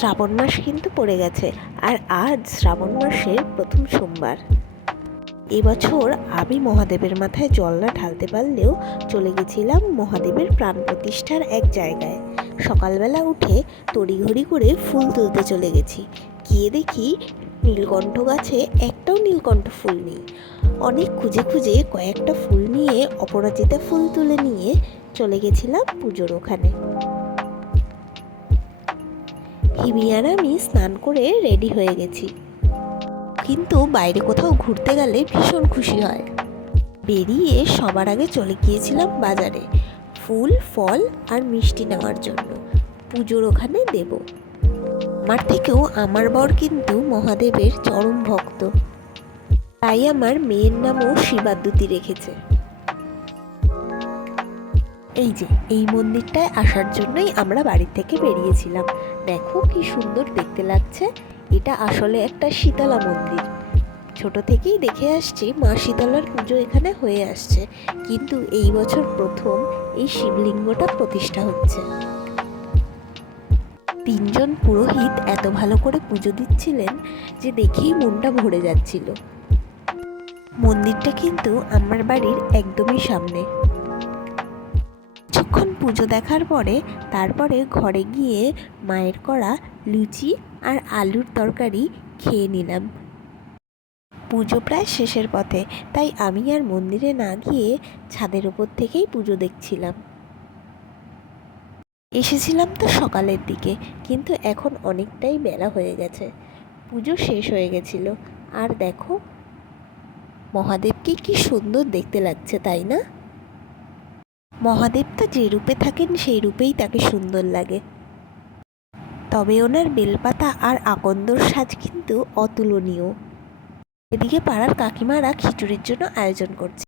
শ্রাবণ মাস কিন্তু পড়ে গেছে, আর আজ শ্রাবণ মাসের প্রথম সোমবার। এবছর আমি মহাদেবের মাথায় জল না ঢালতে পারলেও চলে গেছিলাম মহাদেবের প্রাণ প্রতিষ্ঠার এক জায়গায়। সকালবেলা উঠে তড়িঘড়ি করে ফুল তুলতে চলে গেছি। গিয়ে দেখি নীলকণ্ঠ গাছে একটাও নীলকণ্ঠ ফুল নেই। অনেক খুঁজে খুঁজে কয়েকটা ফুল নিয়ে অপরাজিতা ফুল তুলে নিয়ে চলে গেছিলাম পুজোর ওখানে। হিমি আর আমি স্নান করে রেডি হয়ে গেছি, কিন্তু বাইরে কোথাও ঘুরতে গেলে ভীষণ খুশি হয়। বেরিয়ে সবার আগে চলে গিয়েছিলাম বাজারে ফুল ফল আর মিষ্টি নেওয়ার জন্য, পুজোর ওখানে দেব। আমার থেকেও আমার বর কিন্তু মহাদেবের চরম ভক্ত, তাই আমার মেয়ের নামও শিবাদ্যুতি রেখেছে। এই যে এই মন্দিরটায় আসার জন্যই আমরা বাড়ি থেকে বেরিয়েছিলাম। দেখো কি সুন্দর দেখতে লাগছে। এটা আসলে একটা শীতলা মন্দির। ছোট থেকেই দেখে আসছি মা শীতলার পুজো এখানে হয়ে আসছে, কিন্তু এই বছর প্রথম এই শিবলিঙ্গটা প্রতিষ্ঠা হচ্ছে। 3 জন পুরোহিত এত ভালো করে পুজো দিচ্ছিলেন যে দেখেই মনটা ভরে যাচ্ছিল। মন্দিরটা কিন্তু আমার বাড়ির একদমই সামনে। কিছুক্ষণ পুজো দেখার পরে তারপরে ঘরে গিয়ে মায়ের করা লুচি আর আলুর তরকারি খেয়ে নিলাম। পুজো প্রায় শেষের পথে, তাই আমি আর মন্দিরে না গিয়ে ছাদের ওপর থেকেই পুজো দেখছিলাম। এসেছিলাম তো সকালের দিকে, কিন্তু এখন অনেকটাই বেলা হয়ে গেছে। পুজো শেষ হয়ে গেছিল। আর দেখো মহাদেবকে কি সুন্দর দেখতে লাগছে, তাই না? মহাদেব তো যে রূপে থাকেন সেই রূপেই তাকে সুন্দর লাগে, তবে ওনার বেলপাতা আর আকন্দর সাজ কিন্তু অতুলনীয়। এদিকে পাড়ার কাকিমারা খিচুড়ির জন্য আয়োজন করছে।